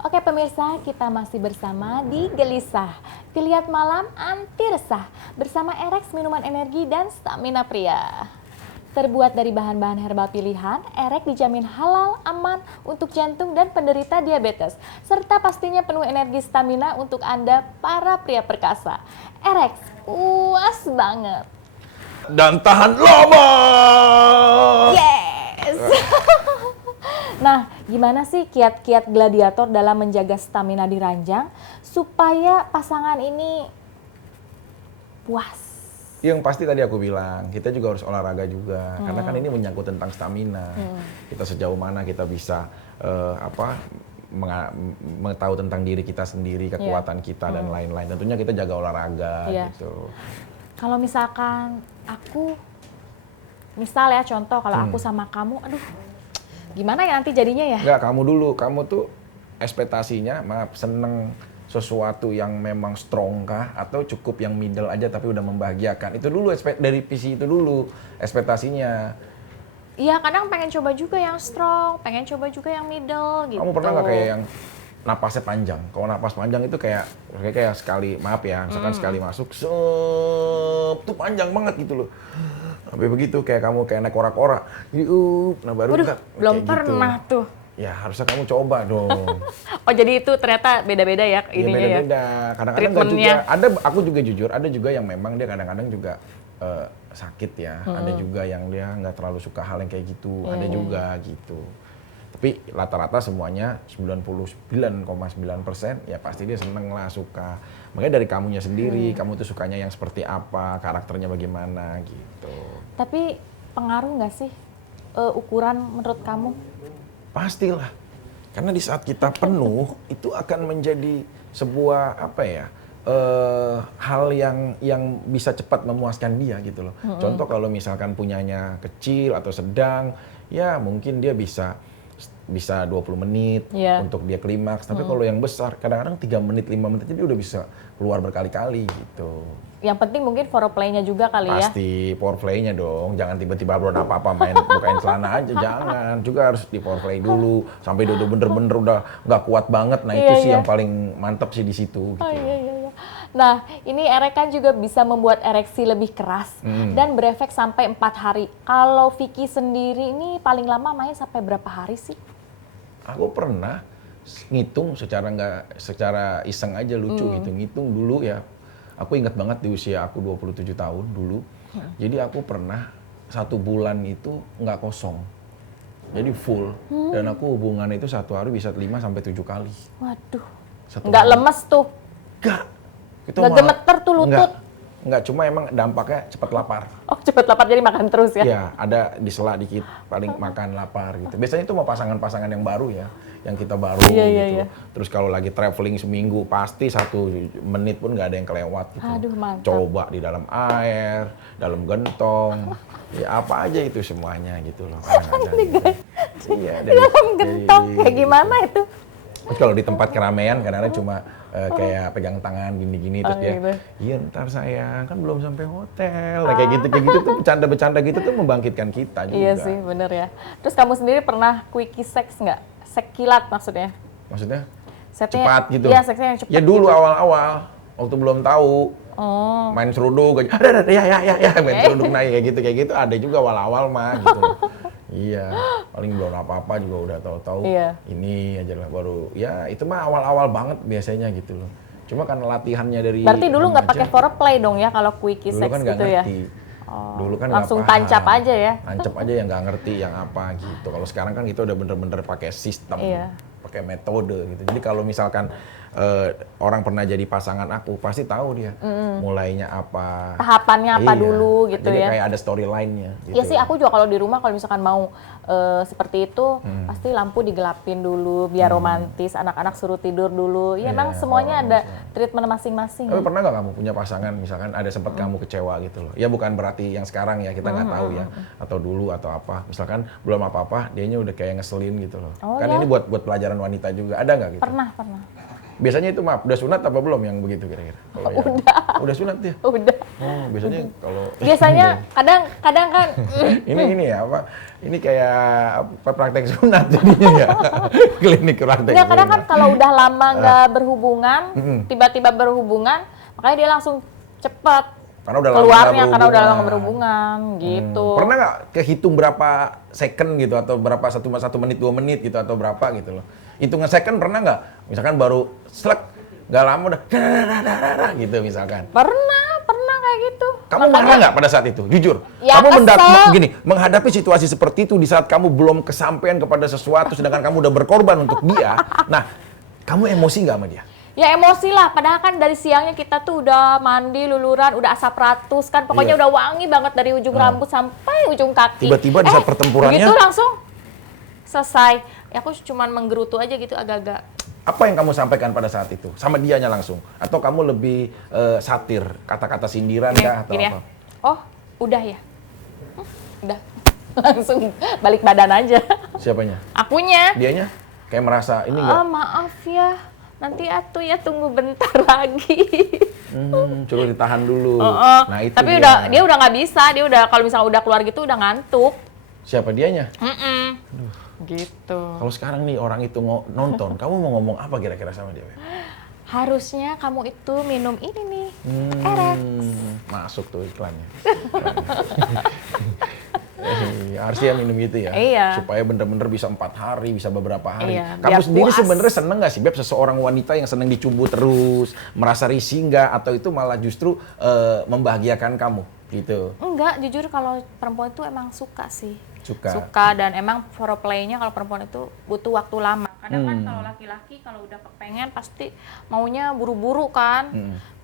Oke pemirsa, kita masih bersama di Gelisah. Geliat malam anti resah bersama Erex minuman energi dan stamina pria. Terbuat dari bahan-bahan herbal pilihan, Erex dijamin halal, aman untuk jantung dan penderita diabetes. Serta pastinya penuh energi stamina untuk Anda para pria perkasa. Erex, puas banget. Dan tahan lama. Yes! Nah, gimana sih kiat-kiat gladiator dalam menjaga stamina di ranjang supaya pasangan ini puas? Yang pasti tadi aku bilang, kita juga harus olahraga juga. Karena kan ini menyangkut tentang stamina. Kita sejauh mana kita bisa mengetahui tentang diri kita sendiri, kekuatan kita dan lain-lain. Tentunya kita jaga olahraga gitu. Kalau misalkan aku, misal ya contoh kalau aku sama kamu, aduh gimana ya nanti jadinya ya? Enggak, kamu dulu. Kamu tuh ekspektasinya, seneng sesuatu yang memang strong kah? Atau cukup yang middle aja tapi udah membahagiakan? Itu dulu, dari visi itu dulu ekspektasinya. Iya, kadang pengen coba juga yang strong, pengen coba juga yang middle gitu. Kamu pernah nggak kayak yang napasnya panjang? Kalau napas panjang itu kayak sekali, maaf ya, misalkan sekali masuk, tuh panjang banget gitu loh. Sampai begitu kayak kamu kayak naik kora-kora, nah baru Waduh, belum pernah gitu. tuh. Ya harusnya kamu coba dong. Oh jadi itu ternyata beda-beda ya ininya ya? Beda-beda. Kadang-kadang nggak juga. Aku juga jujur, ada juga yang memang dia kadang-kadang juga sakit ya. Ada juga yang dia nggak terlalu suka hal yang kayak gitu. Ada juga gitu. Tapi rata-rata semuanya 99,9% ya pasti dia seneng lah, suka. Makanya dari kamunya sendiri, kamu tuh sukanya yang seperti apa, karakternya bagaimana gitu. Tapi pengaruh nggak sih ukuran menurut kamu? Pastilah. Karena di saat kita penuh, itu akan menjadi sebuah hal yang bisa cepat memuaskan dia gitu loh. Contoh kalau misalkan punyanya kecil atau sedang, ya mungkin dia bisa 20 menit untuk dia klimaks. Tapi kalau yang besar, kadang-kadang 3 menit, 5 menit dia udah bisa keluar berkali-kali gitu. Yang penting mungkin foreplay-nya juga kali ya? Pasti, foreplay-nya dong. Jangan tiba-tiba belum apa-apa main bukain celana aja, jangan. Juga harus di foreplay dulu, sampai udah bener-bener udah nggak kuat banget. Nah itu sih yang paling mantep sih di situ. Gitu. Oh iya. Nah, ini Erex kan juga bisa membuat ereksi lebih keras dan berefek sampai 4 hari. Kalau Vicky sendiri ini paling lama main sampai berapa hari sih? Aku pernah ngitung secara iseng aja lucu gitu. Ngitung dulu ya. Aku ingat banget di usia aku 27 tahun dulu. Jadi aku pernah 1 bulan itu nggak kosong. Jadi full. Dan aku hubungan itu 1 hari bisa 5-7 kali. Waduh, nggak lemes tuh? Nggak. Nggak gemeter tuh lutut? Enggak, cuma emang dampaknya cepat lapar. Oh, cepat lapar jadi makan terus ya? Iya, ada disela dikit, paling makan lapar gitu. Biasanya itu mau pasangan-pasangan yang baru ya, yang kita baru gitu. Iya. Terus kalau lagi traveling seminggu, pasti 1 menit pun nggak ada yang kelewat gitu. Aduh, mantap. Coba di dalam air, dalam gentong, ya apa aja itu semuanya gitu loh. Iya, di dalam gentong, kayak gimana itu? Terus kalau di tempat keramaian kadang-kadang cuma kayak pegang tangan gini-gini terus dia, gitu. iya ntar sayang kan belum sampai hotel, nah, kayak gitu tuh bercanda-bercanda gitu tuh membangkitkan kita juga. Iya sih, bener ya. Terus kamu sendiri pernah quickie sex nggak? Seks kilat maksudnya? Maksudnya? Setnya, Cepat gitu? Iya, seksnya yang cepat. Ya dulu gitu. awal-awal, waktu belum tahu, main seruduk aja, ya, main seruduk naik kayak gitu, ada juga awal-awal mah gitu. Iya, paling belum apa-apa juga udah tahu-tahu ini aja lah baru. Ya itu mah awal-awal banget biasanya gitu loh. Cuma karena latihannya dari berarti dulu nggak pakai foreplay dong ya kalau quickie sex kan gitu ya? Dulu kan langsung nggak paham. tancap aja ya? Tancap aja yang nggak ngerti yang apa gitu. Kalau sekarang kan kita udah bener-bener pakai sistem, pakai metode gitu. Jadi kalau misalkan orang pernah jadi pasangan aku, pasti tahu dia mulainya apa. Tahapannya apa dulu gitu jadi ya? Jadi kayak ada storyline-nya. Gitu. Iya sih, aku juga kalau di rumah kalau misalkan mau seperti itu, pasti lampu digelapin dulu biar romantis, anak-anak suruh tidur dulu. Ya emang semuanya ada treatment masing-masing. Tapi pernah nggak kamu punya pasangan, misalkan ada sempat kamu kecewa gitu loh? Ya bukan berarti yang sekarang ya, kita nggak tahu ya. Atau dulu atau apa. Misalkan belum apa-apa, dianya udah kayak ngeselin gitu loh. Kan ini buat pelajaran wanita juga, ada nggak gitu? Pernah. Biasanya itu udah sunat apa belum yang begitu kira-kira? Udah. Udah sunat dia? Udah. Oh, biasanya kalau Biasanya kadang kan ini ya apa? Ini kayak apa, praktek sunat jadinya ya. Klinik praktek. Nggak, kadang kan sunat. kalau udah lama nggak berhubungan, tiba-tiba berhubungan, makanya dia langsung cepat Karena udah lama keluarnya nggak karena udah lama berhubungan. berhubungan gitu. Pernah nggak kehitung berapa second gitu atau berapa satu menit 2 menit gitu atau berapa gitu loh? Hitungan second pernah nggak? Misalkan baru slek, nggak lama udah gitu misalkan. Pernah kayak gitu. Kamu marah nggak pada saat itu? Jujur. Ya, Kamu kesel. gini, menghadapi situasi seperti itu di saat kamu belum kesampaian kepada sesuatu sedangkan kamu udah berkorban untuk dia. Nah, kamu emosi nggak sama dia? Ya emosi lah, padahal kan dari siangnya kita tuh udah mandi, luluran, udah asap ratus kan, pokoknya Iya. udah wangi banget dari ujung rambut sampai ujung kaki. Tiba-tiba di saat pertempurannya- begitu langsung selesai. Ya aku cuman menggerutu aja gitu agak-agak. Apa yang kamu sampaikan pada saat itu? Sama dianya langsung? Atau kamu lebih satir, kata-kata sindiran kah atau Gini apa? ya. Oh, udah ya. Udah. Langsung balik badan aja. Siapanya? Akunya. Dianya? Kayak merasa ini nggak? Maaf ya. Nanti atuh ya tunggu bentar lagi. Coba ditahan dulu. Nah itu Tapi dia. dia udah nggak bisa. Dia udah kalau misalnya udah keluar gitu udah ngantuk. Siapa dianya? Gitu. Kalau sekarang nih orang itu nonton, kamu mau ngomong apa kira-kira sama dia? Beb? Harusnya kamu itu minum ini nih. Erex. Masuk tuh iklannya. Harusnya minum gitu ya, Iya. supaya bener-bener bisa 4 hari, bisa beberapa hari. Iya, Kamu biar sendiri puas. sebenarnya seneng nggak sih, Beb, seseorang wanita yang seneng dicumbu terus, merasa risih nggak, atau itu malah justru membahagiakan kamu, gitu? Enggak, jujur kalau perempuan itu emang suka sih. Suka. Dan emang foreplay-nya kalau perempuan itu butuh waktu lama. Kadang kan kalau laki-laki kalau udah kepengen pasti maunya buru-buru kan.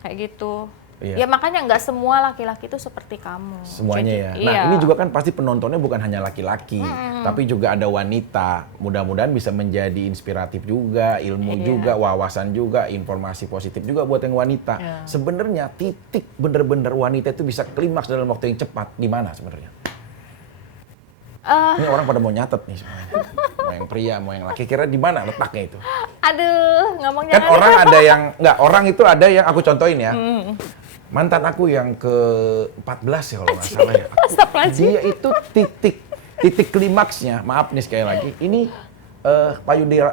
Kayak gitu. Iya. Ya makanya nggak semua laki-laki itu seperti kamu. Semuanya ya. Jadi, Nah iya. ini juga kan pasti penontonnya bukan hanya laki-laki, tapi juga ada wanita. Mudah-mudahan bisa menjadi inspiratif juga, ilmu Iya. juga, wawasan juga, informasi positif juga buat yang wanita. Iya. Sebenarnya titik bener-bener wanita itu bisa klimaks dalam waktu yang cepat di mana sebenarnya? Ini orang pada mau nyatet nih semuanya. Mau yang pria, mau yang laki, kira di mana letaknya itu? Aduh, ngomongnya Kan orang ada yang orang itu ada yang aku contohin ya. Mantan aku yang ke-14 ya kalau nggak salah ya. Astagfirullahaladzim. Dia itu titik klimaksnya, maaf nih sekali lagi, ini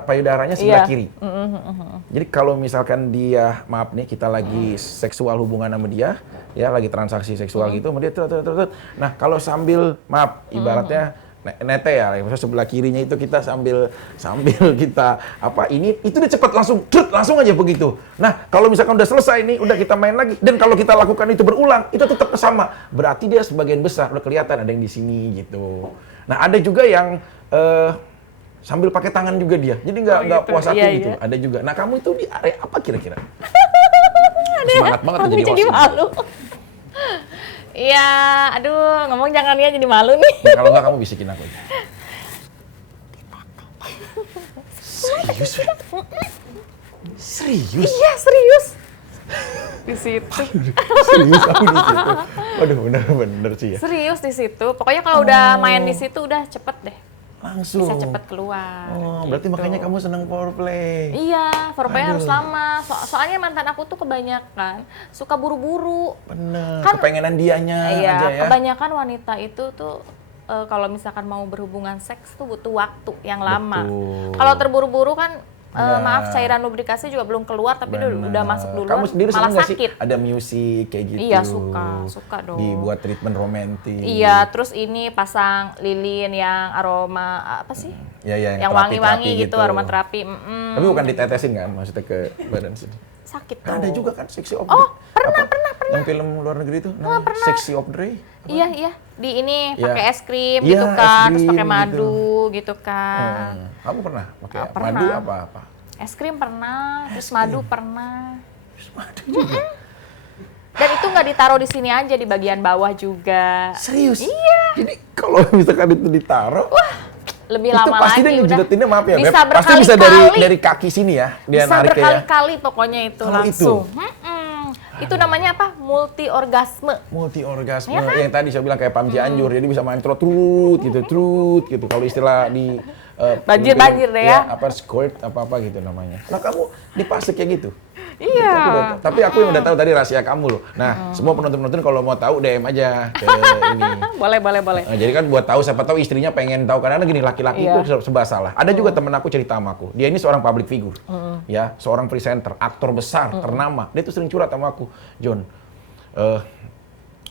payudaranya sebelah Iya. kiri. Jadi kalau misalkan dia, maaf nih, kita lagi seksual hubungan sama dia, ya lagi transaksi seksual gitu, sama dia terus. Nah kalau sambil, maaf, ibaratnya nete ya, maksudnya sebelah kirinya itu kita sambil kita itu dia cepat langsung aja begitu. Nah kalau misalkan udah selesai nih, udah kita main lagi, dan kalau kita lakukan itu berulang, itu tetap sama. Berarti dia sebagian besar udah kelihatan ada yang di sini gitu. Nah ada juga yang sambil pakai tangan juga dia, jadi nggak gitu. puas hati Iya, gitu. iya. Ada juga. Nah kamu itu di area apa kira-kira? Semangat banget tuh Aku jadi jadi host. malu. Iya, aduh, ngomong jangan ya jadi malu nih. Nah, kalau nggak kamu bisikin aku aja. Serius? Beb? Serius? Iya, serius. Di situ. Serius aku di situ. Waduh, bener sih ya. Serius di situ. Pokoknya kalau udah main di situ udah cepet deh. Langsung. Bisa cepet keluar. Oh, berarti gitu. makanya kamu senang foreplay. Iya, foreplay Aduh. harus lama. Soalnya mantan aku tuh kebanyakan suka buru-buru. Bener, Kan- kepengenan dianya Iya, aja ya. kebanyakan wanita itu tuh kalau misalkan mau berhubungan seks tuh butuh waktu yang lama. Betul. Kalau terburu-buru kan Ya. maaf cairan lubrikasi juga belum keluar tapi Bener. udah masuk duluan. Kamu sendiri malah seneng nggak sih sakit. ada musik kayak gitu? Iya, suka dong. Dibuat treatment romantis. Iya, terus ini pasang lilin yang aroma apa sih? Ya, yang terapi-terapi wangi-wangi gitu, aromaterapi. Tapi bukan ditetesin kan, maksudnya ke badan sini. Sakit Kan dong. ada juga kan Sexy of Oh, pernah. Yang film luar negeri itu namanya Sexy of Dre. Iya. Di ini Iya. pakai es krim Iya, gitu kan, es terus pakai krim madu gitu kan. Kamu pernah pakai Pernah. madu apa-apa? Es krim pernah, terus madu pernah. Madu juga. Dan itu nggak ditaruh di sini aja, di bagian bawah juga. Serius? Iya. Jadi kalau misalkan itu ditaruh, Lebih itu lama pasti lagi dia ngejidatinnya, maaf ya, Beb. bisa Pasti bisa berkali-kali. dari kaki sini ya, dia Bisa narik ya. berkali-kali pokoknya itu Kalau langsung. Itu namanya apa? Multi orgasme. Multi orgasme, Ya kan? yang tadi saya bilang kayak Pam Cianjur, jadi bisa main trot gitu. Kalau istilah di Banjir-banjir deh ya. Apa squirt apa gitu namanya. Nah kamu dipasek kayak gitu? Iya. Tapi aku yang udah tahu tadi rahasia kamu loh. Nah, semua penonton-penonton kalau mau tahu DM aja ke ini. Boleh. Nah, jadi kan buat tahu, siapa tahu istrinya pengen tahu, karena gini, laki-laki itu serba salah. Ada juga temen aku cerita sama aku, dia ini seorang public figure, ya, seorang presenter, aktor besar, ternama. Dia tuh sering curhat sama aku, John,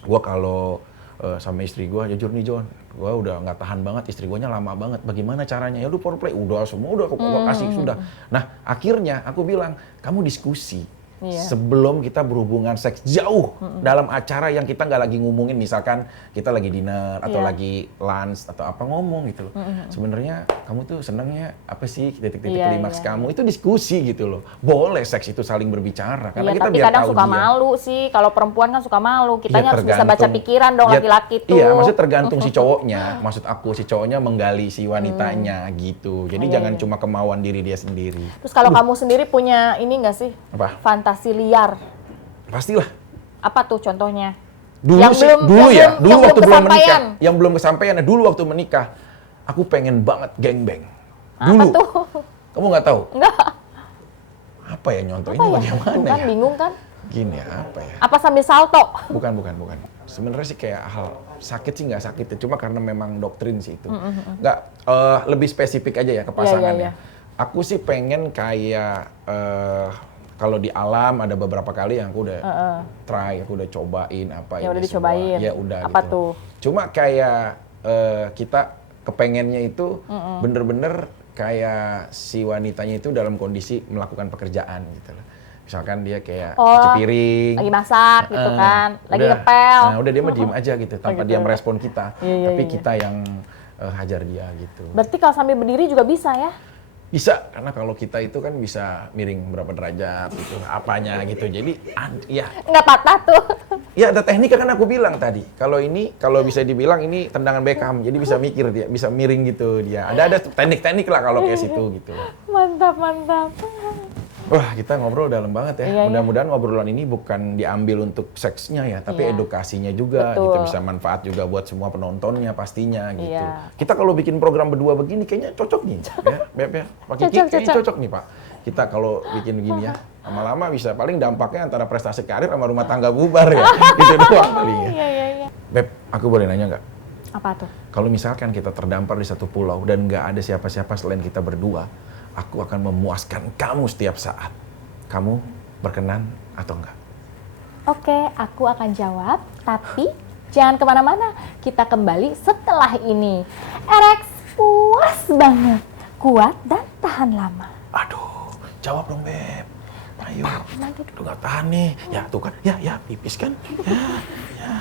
gua kalau sama istri gua, jujur nih John, gua udah nggak tahan banget, istri guanya lama banget. Bagaimana caranya? Ya lu foreplay, udah semua udah aku kasih sudah. Nah, akhirnya aku bilang, kamu diskusi. Sebelum kita berhubungan seks jauh dalam acara yang kita nggak lagi ngomongin, misalkan kita lagi dinner atau lagi lunch atau apa, ngomong gitu loh. Sebenarnya kamu tuh senangnya apa sih, titik-titik klimaks kamu, itu diskusi gitu loh. Boleh seks itu saling berbicara, karena kita tapi biar kadang tahu suka dia. malu sih, kalau perempuan kan suka malu. Kitanya harus bisa baca tergantung. pikiran dong, laki-laki tuh. Iya, maksudnya tergantung si cowoknya. Maksud aku, si cowoknya menggali si wanitanya gitu. Jadi jangan cuma kemauan diri dia sendiri. Terus kalau kamu sendiri punya ini nggak sih? Apa? Fantasi liar. Pastilah. Apa tuh contohnya? Dulu Yang sih, belum- dulu yang ya, belum- dulu yang waktu belum belum menikah. kesampaian. Yang belum kesampaian, dulu waktu menikah, aku pengen banget gangbang. Apa Dulu. tuh? Kamu nggak tahu? Enggak. Apa ya nyontoh ini Tuh bagaimana kan ya? bingung kan? Gini ya, apa ya? Apa sambil salto? Bukan. Sebenarnya sih kayak hal sakit sih nggak sakit ya, cuma karena memang doktrin sih itu. Nggak, lebih spesifik aja ya ke pasangannya. Aku sih pengen kayak kalau di alam ada beberapa kali yang aku udah try, aku udah cobain apa Ya ini udah semua. dicobain. Ya udah Apa gitu. tuh? Cuma kayak kita kepengennya itu bener-bener kayak si wanitanya itu dalam kondisi melakukan pekerjaan gitu loh. Misalkan dia kayak cuci piring, lagi masak gitu kan, lagi udah, ngepel. Nah, udah dia mah diem aja gitu, tanpa gitu. dia merespon kita. Iya, Tapi iya. kita yang hajar dia gitu. Berarti kalau sambil berdiri juga bisa ya? Bisa, karena kalau kita itu kan bisa miring berapa derajat gitu, apanya gitu. Jadi, ya, Nggak patah tuh. ya ada tekniknya kan aku bilang tadi. Kalau ini, kalau bisa dibilang ini tendangan Beckham, jadi bisa mikir dia, bisa miring gitu dia. Ada teknik-teknik lah kalau kayak situ gitu. Mantap. Wah, kita ngobrol dalam banget ya. Iya. Mudah-mudahan ngobrolan ini bukan diambil untuk seksnya ya, tapi Iya. edukasinya juga Betul. gitu, bisa manfaat juga buat semua penontonnya pastinya gitu. Iya. Kita kalau bikin program berdua begini kayaknya cocok nih, ya, Beb ya. Pak Kiki kayaknya cocok nih, Pak. Kita kalau bikin begini ya, lama-lama bisa paling dampaknya antara prestasi karir sama rumah tangga bubar ya. Gitu doang paling ya. Iya. Beb, aku boleh nanya nggak? Apa tuh? Kalau misalkan kita terdampar di satu pulau dan nggak ada siapa-siapa selain kita berdua, aku akan memuaskan kamu setiap saat. Kamu berkenan atau enggak? Oke, aku akan jawab, tapi jangan kemana-mana. Kita kembali setelah ini. Erex puas banget, kuat dan tahan lama. Aduh, jawab dong, Beb. Ayo, lu nggak tahan nih. Ya, tuh kan. Ya, pipis kan. Ya.